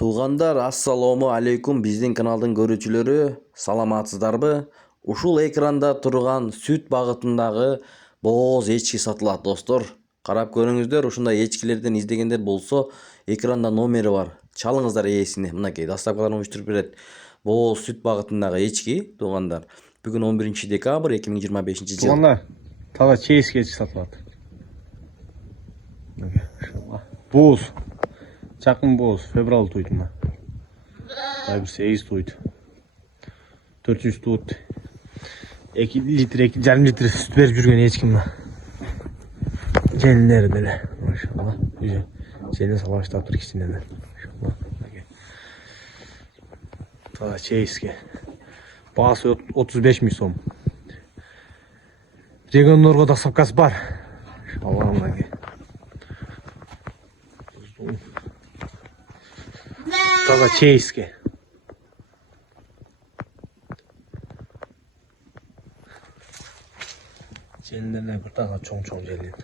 Туғандар, ассаламу алейкум, биздин каналдын көрүүчүлөрү, саламатсыздарбы? Ушул экранда турган сүт багытындагы бооз эчки сатылат, достор. Карап көрүңүздөр, ушундай эчкилерден издегендер болсо, экранда номери бар. Чалыңыздар ээсине. Мынакей доставкаларын уюштуруп берет. Бооз сүт багытындагы эчки, туғандар. Бүгүн 11 декабрь 2025 жыл. Туғандар, таза чейске эчки сатылат. Бооз. Чакын бооз, феврал туйт мына. Кайбир 8 туйт. 400 туйт. 2 литр, 2,5 литр сүт берип жүргөн эчки мына. Желлери деле, машалла. Желе сала баштаптыр кичинеден. Машалла. Таза чейске. Баасы 35 000 сом. Региондорго доставкасы бар. Машалла мынакей. Таза чейске. Желдерler bir daha çok jelin.